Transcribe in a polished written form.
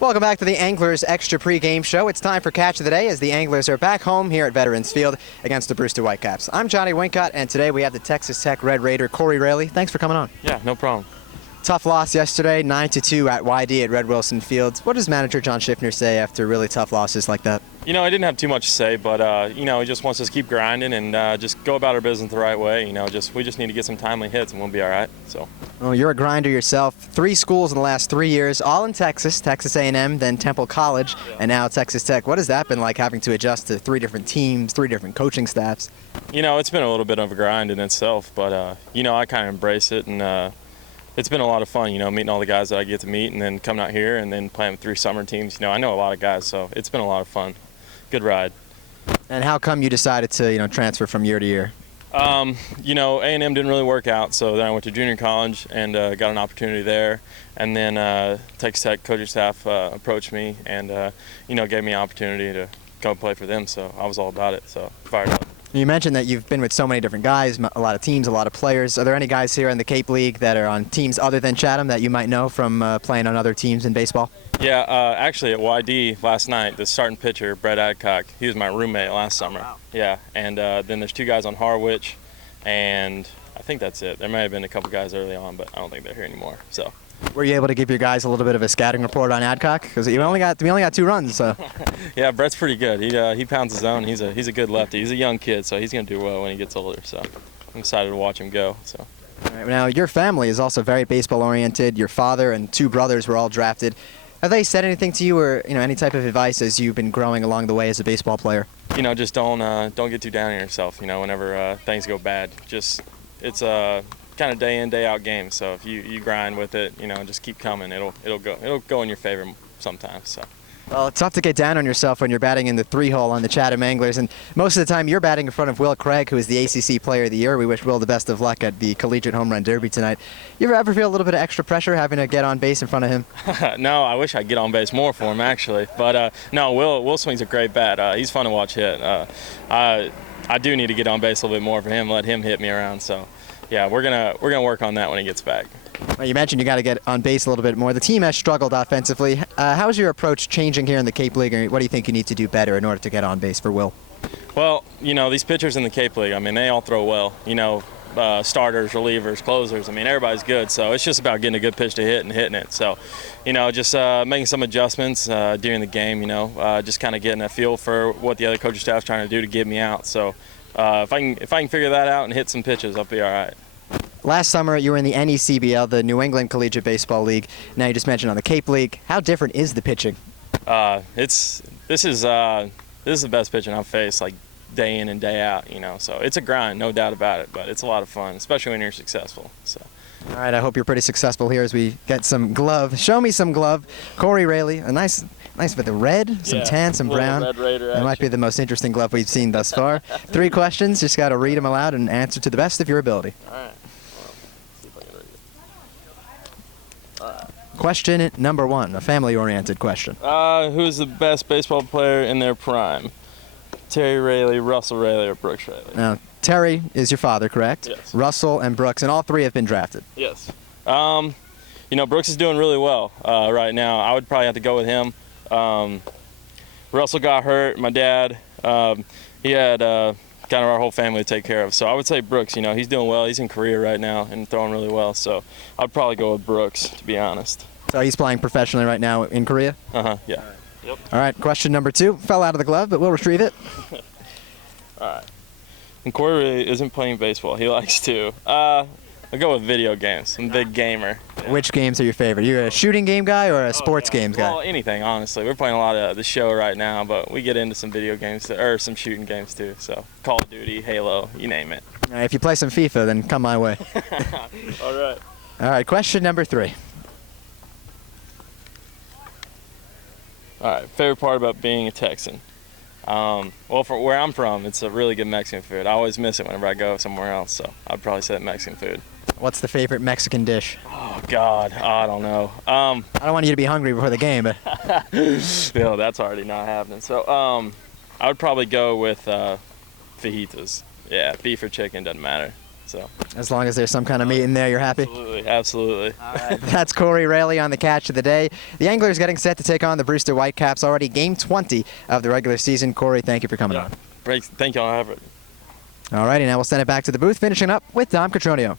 Welcome back to the Anglers Extra Pregame Show. It's time for Catch of the Day as the Anglers are back home here at Veterans Field against the Brewster Whitecaps. I'm Jonny Wincott, and today we have the Texas Tech Red Raider, Cory Raley. Thanks for coming on. Yeah, no problem. Tough loss yesterday, 9-2 at YD at Red Wilson Field. What does manager John Schiffner say after really tough losses like that? You know, I didn't have too much to say, but, he just wants us to keep grinding and just go about our business the right way. We just need to get some timely hits and we'll be all right. So. Well, you're a grinder yourself. 3 schools in the last 3 years, all in Texas, Texas A&M, then Temple College, and now Texas Tech. What has that been like, having to adjust to 3 different teams, 3 different coaching staffs? You know, it's been a little bit of a grind in itself, but, I kind of embrace it, and it's been a lot of fun, meeting all the guys that I get to meet and then coming out here and then playing with 3 summer teams. I know a lot of guys, so it's been a lot of fun. Good ride. And how come you decided to, transfer from year to year? A&M didn't really work out, so then I went to junior college and got an opportunity there. And then Texas Tech coaching staff approached me and, gave me an opportunity to go play for them. So I was all about it, so fired up. You mentioned that you've been with so many different guys, a lot of teams, a lot of players. Are there any guys here in the Cape League that are on teams other than Chatham that you might know from playing on other teams in baseball? Yeah, actually at YD last night, the starting pitcher, Brett Adcock, he was my roommate last summer. Wow. Yeah, and then there's 2 guys on Harwich, and I think that's it. There may have been a couple guys early on, but I don't think they're here anymore. So. Were you able to give your guys a little bit of a scouting report on Adcock? Because we only got 2 runs. So. Yeah, Brett's pretty good. He pounds his own. He's a good lefty. He's a young kid, so he's going to do well when he gets older. So I'm excited to watch him go. So. All right, now your family is also very baseball oriented. Your father and 2 brothers were all drafted. Have they said anything to you, or any type of advice as you've been growing along the way as a baseball player? Just don't get too down on yourself. Whenever things go bad, it's a kind of day in, day out game. So if you grind with it, just keep coming. It'll go in your favor sometimes. So. Well, it's tough to get down on yourself when you're batting in the 3-hole on the Chatham Anglers, and most of the time you're batting in front of Will Craig, who is the ACC Player of the Year. We wish Will the best of luck at the Collegiate Home Run Derby tonight. You ever feel a little bit of extra pressure having to get on base in front of him? No, I wish I'd get on base more for him, actually. But no, Will swings a great bat. He's fun to watch hit. I do need to get on base a little bit more for him, let him hit me around. So, yeah, we're gonna work on that when he gets back. Well, you mentioned you got to get on base a little bit more. The team has struggled offensively. How is your approach changing here in the Cape League, or what do you think you need to do better in order to get on base for Will? Well, these pitchers in the Cape League, they all throw well. Starters, relievers, closers. Everybody's good. So it's just about getting a good pitch to hit and hitting it. So, just making some adjustments during the game, just kind of getting a feel for what the other coaching staff's trying to do to get me out. So if I can figure that out and hit some pitches, I'll be all right. Last summer, you were in the NECBL, the New England Collegiate Baseball League. Now you just mentioned on the Cape League. How different is the pitching? This is the best pitching I've faced, like day in and day out. So it's a grind, no doubt about it. But it's a lot of fun, especially when you're successful. So. All right, I hope you're pretty successful here as we get some glove. Show me some glove. Cory Raley, a nice with the red, some tan, some brown. Red Raider that might be the most interesting glove we've seen thus far. 3 questions, just got to read them aloud and answer to the best of your ability. All right. See if I can read it. All right. Question number 1, a family-oriented question. Who's the best baseball player in their prime? Terry Raley, Russell Raley, or Brooks Raley? Now, Terry is your father, correct? Yes. Russell and Brooks, and all 3 have been drafted. Yes. Brooks is doing really well right now. I would probably have to go with him. Russell got hurt. My dad, he had kind of our whole family to take care of. So I would say Brooks, he's doing well. He's in Korea right now and throwing really well. So I'd probably go with Brooks, to be honest. So he's playing professionally right now in Korea? Yeah. All right. Yep. All right, question number 2. Fell out of the glove, but we'll retrieve it. All right. And Cory really isn't playing baseball. He likes to. I'll go with video games. I'm a big gamer. Yeah. Which games are your favorite? You a shooting game guy or a sports games guy? Well, anything, honestly. We're playing a lot of the show right now, but we get into some video games, or some shooting games too. So Call of Duty, Halo, you name it. If you play some FIFA, then come my way. All right. All right, question number 3. All right, favorite part about being a Texan? Well, from where I'm from, it's a really good Mexican food. I always miss it whenever I go somewhere else, so I'd probably say Mexican food. What's the favorite Mexican dish? Oh, God, I don't know. I don't want you to be hungry before the game, but... No, that's already not happening. So I would probably go with fajitas. Yeah, beef or chicken, doesn't matter. So As long as there's some kind of meat in there, you're happy? absolutely, absolutely. All right. That's Cory Raley on the catch of the day. The Anglers getting set to take on the Brewster Whitecaps already. Game 20 of the regular season. Cory, thank you for coming on. Great. Thank you all. All righty, now we'll send it back to the booth, finishing up with Dom Catronio.